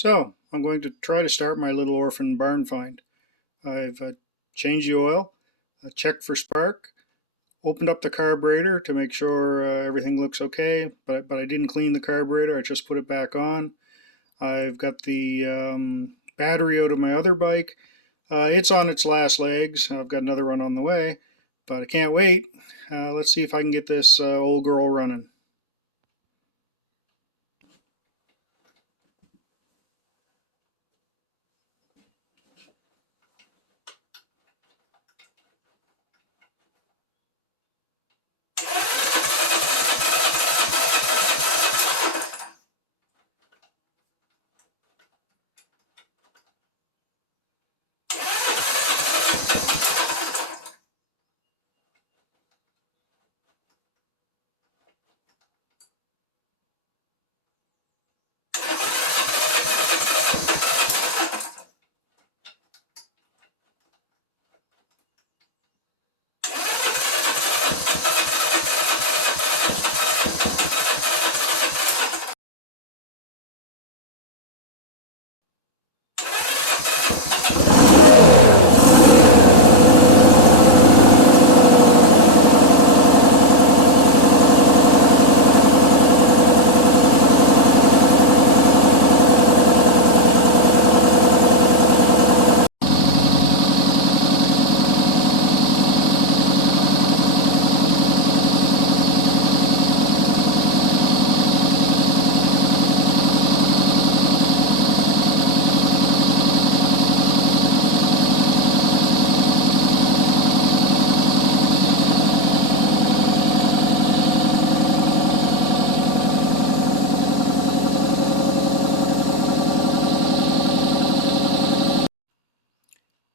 So I'm going to try to start my little orphan barn find. I've changed the oil, checked for spark, opened up the carburetor to make sure everything looks okay, but I didn't clean the carburetor, I just put it back on. I've got the battery out of my other bike. It's on its last legs. I've got another one on the way, but I can't wait. Let's see if I can get this old girl running.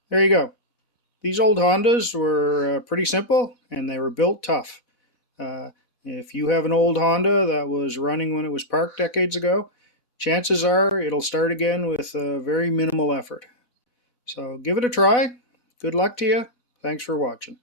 There you go. These old Hondas were pretty simple and they were built tough. Uh, if you have an old Honda that was running when it was parked decades ago, chances are it'll start again with very minimal effort. So give it a try. Good luck to you. Thanks for watching.